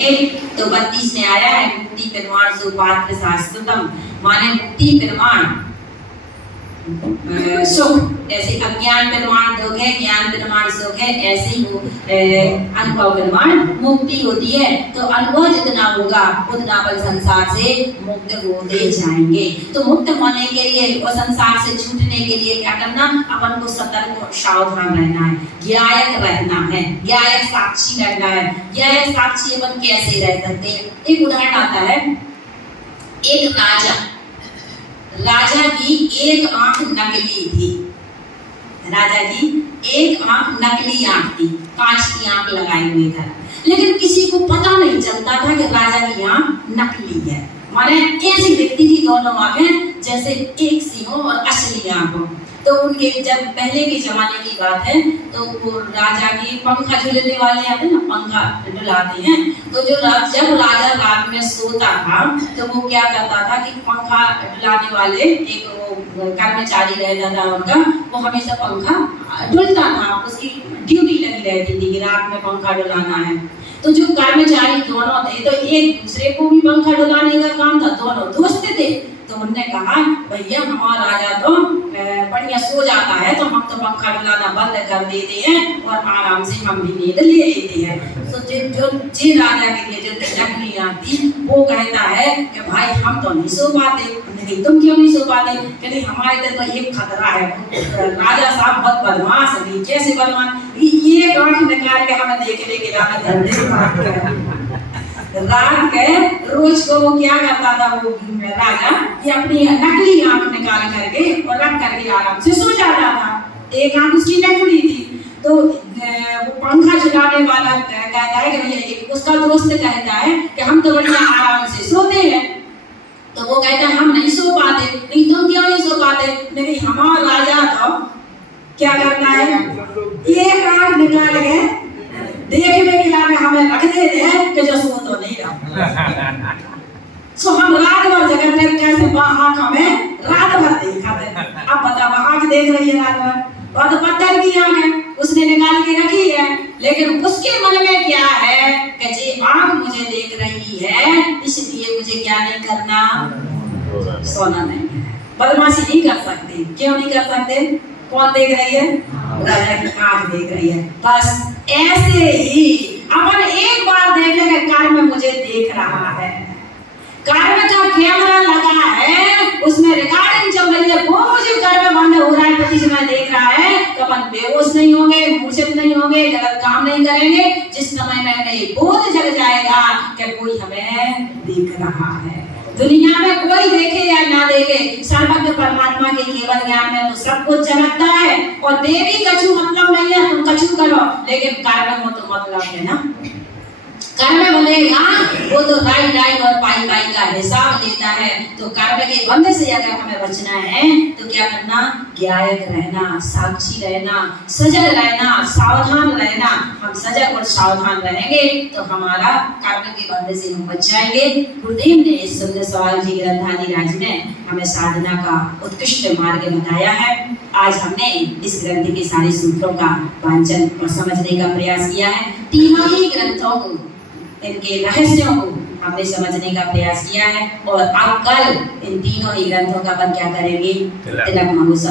तो 32 में आया है मुक्ति प्रमाण सुपात्र शास्त्रतम, माने मुक्ति प्रमाण सुख, ऐसे अज्ञान प्रमाण दुख है, ज्ञान प्रमाण सुख है, ऐसे ही वो अनुभव प्रमाण मुक्ति होती है। तो अनुभव जितना होगा उतना अपन संसार से मुक्त होते जाएंगे। तो मुक्त होने के लिए और संसार से छूटने के लिए क्या करना, अपन को सतर्क और सावधान रहना है, ज्ञायक रहना है, ज्ञायक साक्षी रहना है। ज्ञायक साक्षी अपन कैसे रह सकते हैं? एक उदाहरण आता है, एक राजा की एक आंख नकली थी। राजा की एक आंख नकली आंख थी, कांच की आंख लगाई हुई था, लेकिन किसी को पता नहीं चलता था कि राजा की आंख नकली है। माने ऐसी दिखती थी दोनों आंखें जैसे एक सी हो और असली आंख हो। तो उनके जब पहले के जमाने की बात है, तो वो राजा की पंखा झूलने वाले आते ना, पंखा डुलाते हैं, तो जब राजा रात में सोता था तो वो क्या करता था कि पंखा डुलाने वाले एक वो कर्मचारी रहता था उनका, वो हमेशा पंखा डुलता था, उसकी ड्यूटी लगी रहती थी कि रात में पंखा डुलाना है। तो जो कर्मचारी दोनों थे, तो एक दूसरे को भी पंखा डुलाने का काम था, दोनों दोस्त थे। तो उन्होंने कहा, भैया हमारा राजा तो बढ़िया सो जाता है, तो हम तो पंखा डुलाना बंद कर देते हैं और आराम से हम भी नींद ले लेते हैं। तो जो राजा के लिए जो नकली आती, वो कहता है कि भाई हम तो नहीं सो पाते। तुम क्यों नहीं सो पाते? कहते हमारे इधर तो एक खतरा है, राजा साहब बहुत बदमाश है। कैसे बदमाश? ये आंख निकाल के हमें देख लेके रात के रोज को वो क्या करता था, वो राजा कि अपनी नकली आंख निकाल करके और रख करके आराम से सो जाता था। एक आंख उसकी नकली थी। तो वो पंखा चलाने वाला कहता है कि उसका दोस्त कहता है कि हम तो बढ़िया आराम से सोते हैं। तो वो कहता है हम नहीं सो पाते। नहीं, तुम क्यों नहीं सो पाते? नहीं, हमारा राजा तो क्या करता है, एक आंख निकाल के देखने के लिए हमें रख देते हैं कि जो सो तो नहीं रहा। सो हम रात भर जगत में कैसे आंख हमें रात भर देखा थे। अब बता, आंख देख रही है रात भर, बहुत पत्थर की आंख है, उसने निकाल के रखी है, लेकिन उसके मन में क्या है कि जी आंख मुझे देख रही है, इसलिए मुझे क्या नहीं करना, सोना नहीं है। बदमाशी नहीं कर सकते। क्यों नहीं कर सकते? कौन देख रही है? राजा की आंख देख रही है। बस ऐसे ही अपन एक बार देख लेंगे, कार में मुझे देख रहा है, कार में जो कैमरा लगा है उसमें रिकॉर्डिंग चल रही है, वो मुझे कार में बंद हो रहा है, पति समय देख रहा है, तो अपन बेहोश नहीं होंगे, मूर्छित नहीं होंगे, गलत काम नहीं करेंगे। जिस समय में हमें बोध जग जाएगा कि कोई हमें देख रहा है। दुनिया में कोई देखे या ना देखे, सर्वज्ञ परमात्मा के केवल ज्ञान में तो सब कुछ झलकता है। और देवी कछु मतलब नहीं है, तुम कछु करो, लेकिन कर्म में तो मतलब है ना। कर्म बोलेगा वो तो राई और पाई का हिसाब लेता है। तो कर्म के बंधन से अगर हमें बचना है तो क्या करना, ज्ञायक रहना, साक्षी रहना, सजग रहना, सावधान रहना। हम सजग और सावधान रहेंगे तो हमारा कर्म के बंधन से हम बच जाएंगे। गुरुदेव ने इस सुंदर सवाल जी ग्रंथादि राज में हमें साधना का उत्कृष्ट मार्ग बताया है। आज हमने इस ग्रंथ के सारे सूत्रों का वांचन और समझने का प्रयास किया है। तीनों ही ग्रंथों को, इनके रहस्यों को हमने समझने का प्रयास किया है। और अब कल इन तीनों ही ग्रंथों का अपन क्या करेंगे, तिलक महोत्सव